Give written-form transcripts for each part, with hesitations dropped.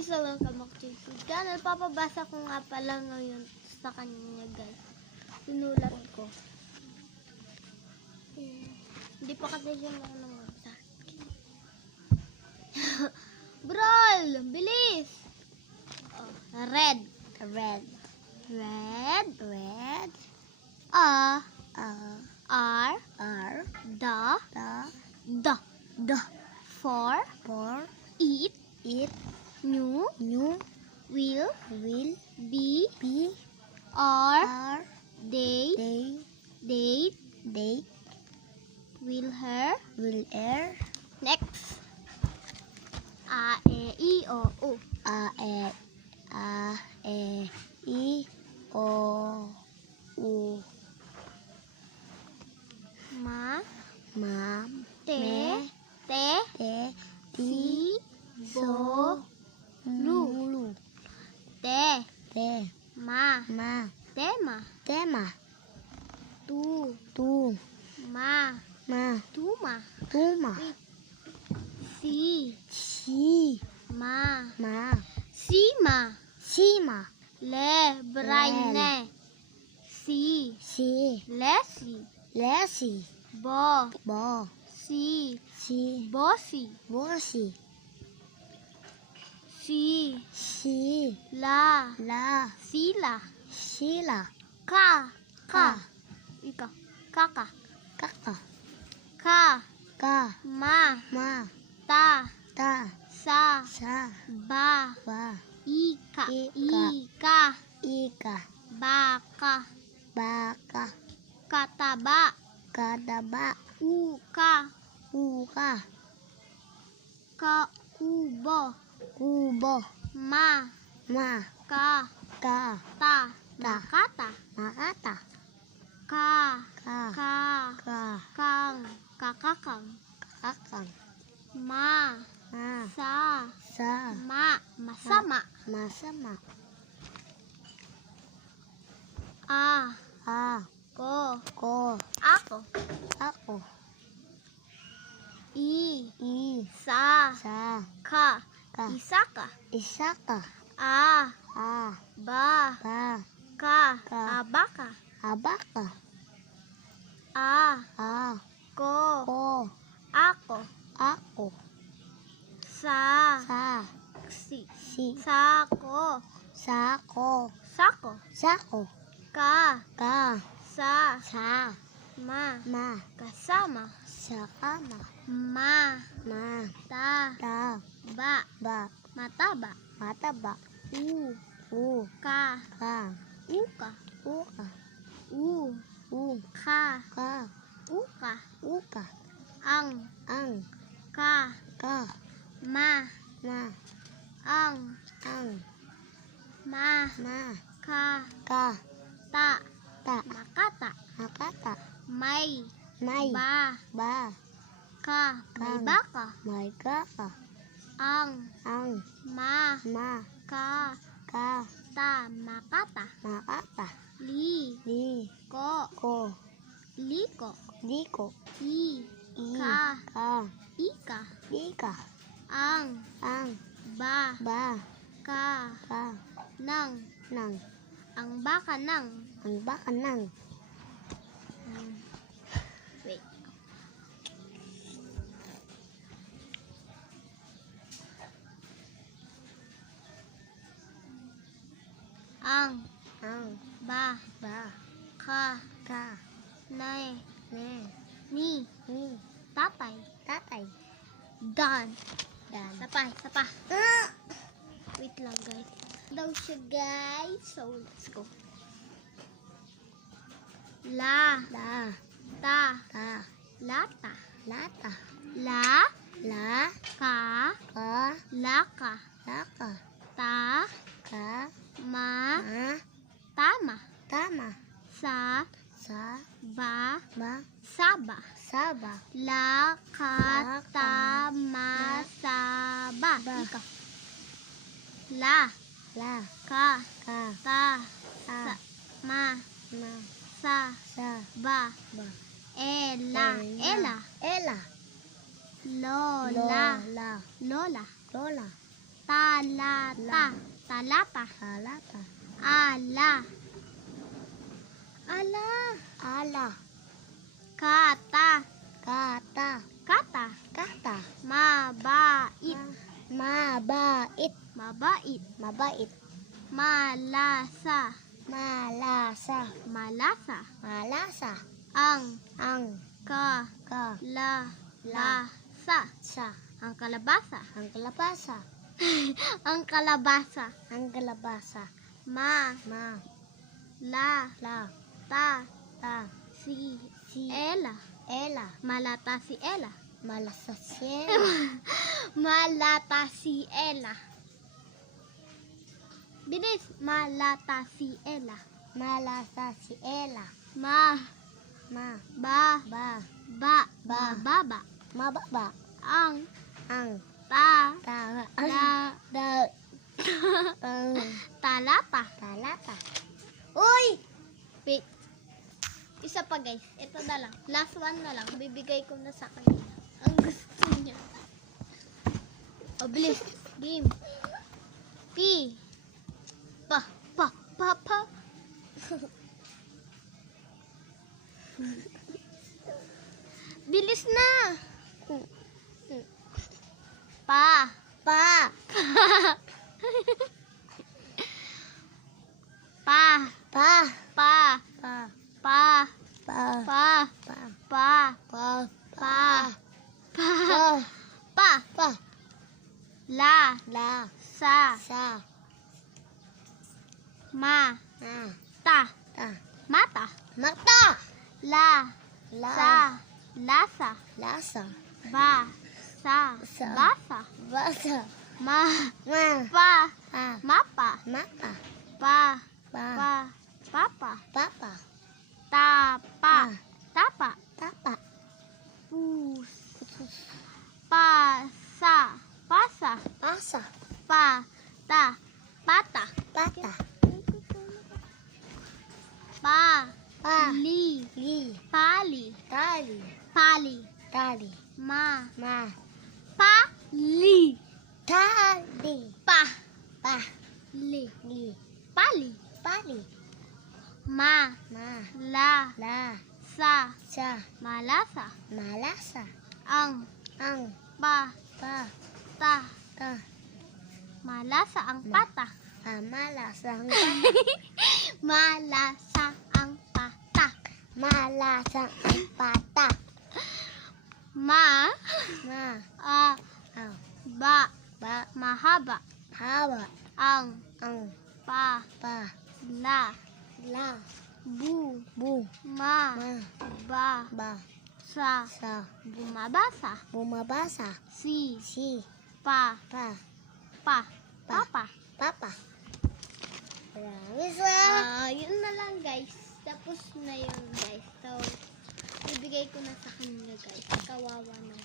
guys, welcome back to YouTube channel. Papabasa ko nga pala ngayon sa kanya guys. Sinulat ko. Hindi pa kasi siya makunong sa akin. Brawl! Bilis! Oh, red. Red. Red. Red. R. The. For. Eat. New. Will. Be. Are. Date. Will her. Next. A, E, I, O, U. Ma. Te. Si. Bo. Lu. Te. Ma. Tema. Tu. Ma. Tuma. Si. Ma. Sima. Le. Braine. Si. Lesi. Bo. Si. Bossy. Si. La. Sila. Ka. Ika. Kaka. Ka. Ma. Ta. Sa. Ba. Ika. Baka. Kataba. Uka. Kubo. Ma. Ka. Ta. Makata. Kakakang. Ma. Sa. Masama. Ko. Ako. Sa. Ka. Isaka. Ba. Ka. Abaka. Ko. Ako. Sa. Sako. Ka. Sa. Ma. Kasama. Ma. Ta. Ba. Mataba. Ka. Uka. Ka. Uka. Ang. Ka. Ma. Ang. Ma. Ka. Ta. Makata. May. Ba. Ka. May baka. Ang. Ma. Ka. Ta. Makata. Li. Ko. Liko. I. Ika. Ang. Ba. Ka. Nang. Ang baka nang. Wait. Ang. Ba. Ka. Nay. Ni. Tatay. Done. Sapa. Wait lang guys. Daw siya guys. So let's go. La. Ta. Lata. La. Ka. Laka. Ta. Ma. Tama. Sa. Ba. Saba. La. Ka. Ta. Ma. Saba. Ikaw. La. Ka. Ta. Ma. Sa. Ba. Ela. Lola. Talata. Talata. Talata. Ala. Ala. Ala. Kata. Kata. Kata. Kata. Mabait. Mabait. Mabait. Mabait. Malasa. Malasa. Malasa. Malasa. Ang Ang kalabasa. sa. Ang kalabasa. Ang kalabasa. Ang kalabasa. Ang kalabasa. Ma. Ma. La. La. Ta. Ta. Si. Si. Ela. Ela. Malata si Ela. Malasa siya. Malata si Ela. Bilis. Malata si Ela. Malasa si Ela. Ma. Ma. Ba. Ba. Ba. Ba. Baba. Mababa. Ang. Ang. Ta. Ta. La. Da. Ang. Talata. Talata. Uy! Wait. Isa pa guys. Ito na lang. Last one na lang. Bibigay ko na sa kanya. Ang gusto niya. O, bilis. Game. P. Pa. Bilis na. Pa. Pa. Pa. Pa. Pa. Pa. Pa. Pa. Pa. Pa. Pa. Pa. Pa. Pa. Pa. Pa. Pa. La. La. Sa. Sa. Ma. Na. Ta. Ta. Mata. Mata. La. La. Sa. Lasa. Lasa. Ba. Sa. Sa. Basa. Basa. Ma. Ma. Pa. Pa. Mapa. Mapa. Pa. Pa. Pa. Papa. Papa. Tapa. Tapa. Tapa. Pus. Pasa. Pasa. Asa. Pa. Ta. Pata. Pata. Pa. Pa. Li. Li. Pali. Tali. Pali. Tali. Ma. Ma. Pa. Li. Tali. Pa. Pa. Li. Li. Pali. Pali. Ma. Ma. La. La. Sa. Sa. Malasa. Malasa. Ang. Ang. Pa. Pa. Ta. Ta. Malasa ang pata. Malasa. Malasa ang pata. Malasa ang pata. Ma. Ma. A. Ang. Ba. Ba. Mahaba. Haba. Ang. Ang. Pa. Pa. La. La. Bu. Bu. Ma. Ma. Ba. Ba. Sa. Sa. Bumabasa. Bumabasa. Si. Si. Pa. Pa. Pa. Pa. Papa. Papa. Isa. Yun na lang guys. Tapos na yun guys. So, ibigay ko na sa kanya guys. Kawawa na.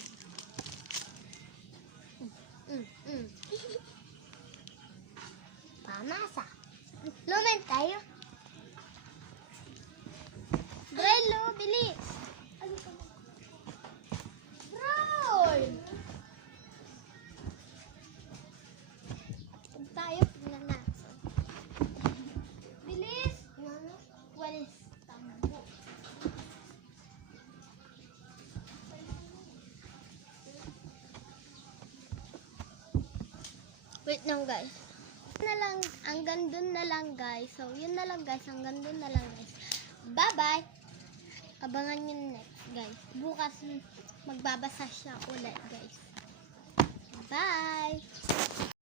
Pamasa. Lumen tayo. Brelo, bilis! Roll! Pag tayo, tingnan natin. Bilis! Walis. Tambo. Wait lang guys. Na lang, hanggang dun na lang guys. So, yun na lang guys. Hanggang dun na lang guys. Bye-bye! Abangan nyo next guys. Bukas magbabasa siya ulit guys. Bye!